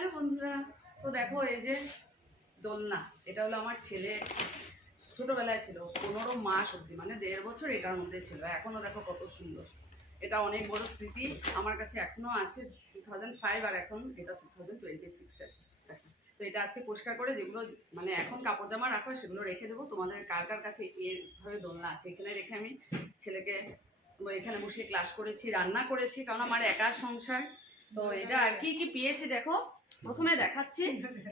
Hello বন্ধুরা, তো দেখো এই যে দোলনা, এটা হলো আমার ছেলে ছোটবেলায় ছিল 15 মাস অবধি, মানে 1.5 বছর এটার মধ্যে ছিল। এখনো দেখো কত সুন্দর। এটা অনেক বড় স্মৃতি আমার কাছে এখনো আছে। 2005 আর এখন এটা 2026-এর। তো এটা আজকে পরিষ্কার করে যেগুলো মানে এখন কাপড় জামা রাখা হয় সেগুলো রেখে দেবো। তোমাদের কার কার কাছে এইভাবে দোলনা আছে, এখানে রেখে আমি ছেলেকে এখানে বসে ক্লাস করেছি, রান্না করেছি, কারণ আমার একার সংসার। তো এটা আর কি কি পেয়েছি দেখো, প্রথমে দেখাচ্ছি।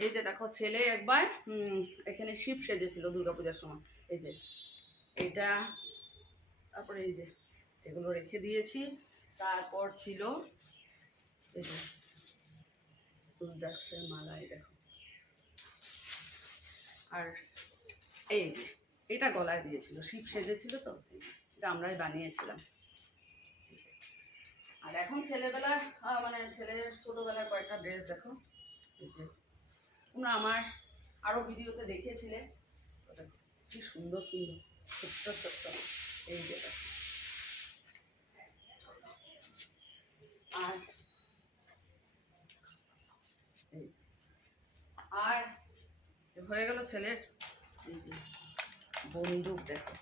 এই যে দেখো, ছেলে একবার এখানে শিব সেজেছিল দুর্গাপূজার সময়। এই যে এটা, তারপরে এই যে এগুলো রেখে দিয়েছি। তারপর ছিল এই যে রুদ্রাক্ষের মালা, এই দেখো। আর এই যে এটা গলায় দিয়েছিল, শিব সেজেছিল, তো এটা আমরাই বানিয়েছিলাম। আর এখন ছেলেবেলার মানে ছেলের ছোটবেলার কয়েকটা ড্রেস দেখো। এই যে তোমরা আমার আরো ভিডিওতে দেখেছিলে, কি সুন্দর সুন্দর ছোট্ট ছোট্ট। এই যে আর আর হয়ে গেল ছেলের এই যে বন্দুক দেখো।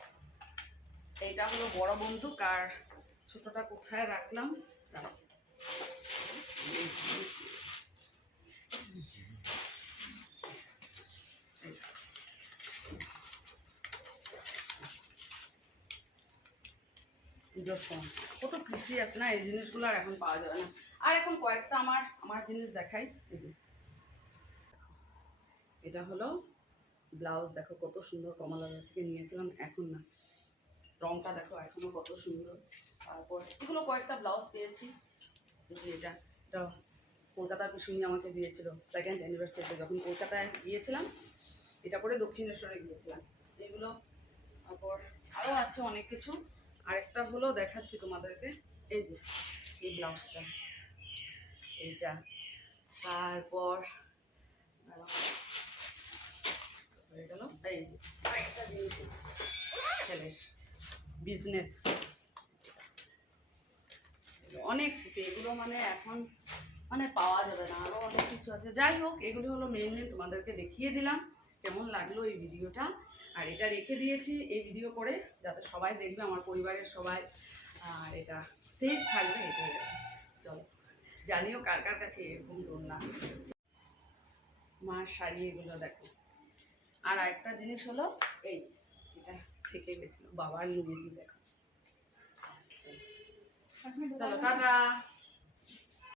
এইটা হলো বড় বন্দুক, আর ছোটটা কোথায় রাখলাম কত খুশি আছে না, এই জিনিসগুলো আর এখন পাওয়া যাবে না। আর এখন কয়েকটা আমার জিনিস দেখাই। এই যে এটা হলো ব্লাউজ, দেখো কত সুন্দর, কমলা থেকে নিয়েছিলাম। এখন না, রংটা দেখো এখনো কত সুন্দর। তারপর এগুলো কয়েকটা ব্লাউজ পেয়েছি। এটা কলকাতার পিসুনি আমাকে দিয়েছিল সেকেন্ড অ্যানিভার্সারিতে, যখন কলকাতায় গিয়েছিলাম, এটা পরে দক্ষিণেশ্বরে গিয়েছিলাম। এগুলো তারপর আরও আছে অনেক কিছু। আরেকটা হলো দেখাচ্ছি তোমাদেরকে। এই যে এই ব্লাউজটা, এইটা। তারপর হয়ে গেল এই আরেকটা জিনিস, ছেলের বিজনেস, অনেক স্মৃতি। এগুলো মানে এখন মানে পাওয়া যাবে না, আরও অনেক কিছু আছে। যাই হোক, এগুলো হলো মেন তোমাদেরকে দেখিয়ে দিলাম। কেমন লাগলো এই ভিডিওটা? আর এটা রেখে দিয়েছি এই ভিডিও করে, যাতে সবাই দেখবে, আমার পরিবারের সবাই, আর এটা সেফ থাকবে। এটাই। চলো, জানিও কার কার কাছে এরকম দোলনা আছে। মার শাড়ি এগুলো দেখো। আর আরেকটা জিনিস হলো এই, এটা থেকে গেছিল বাবার লুঙ্গি, দেখো। চলো টাটা।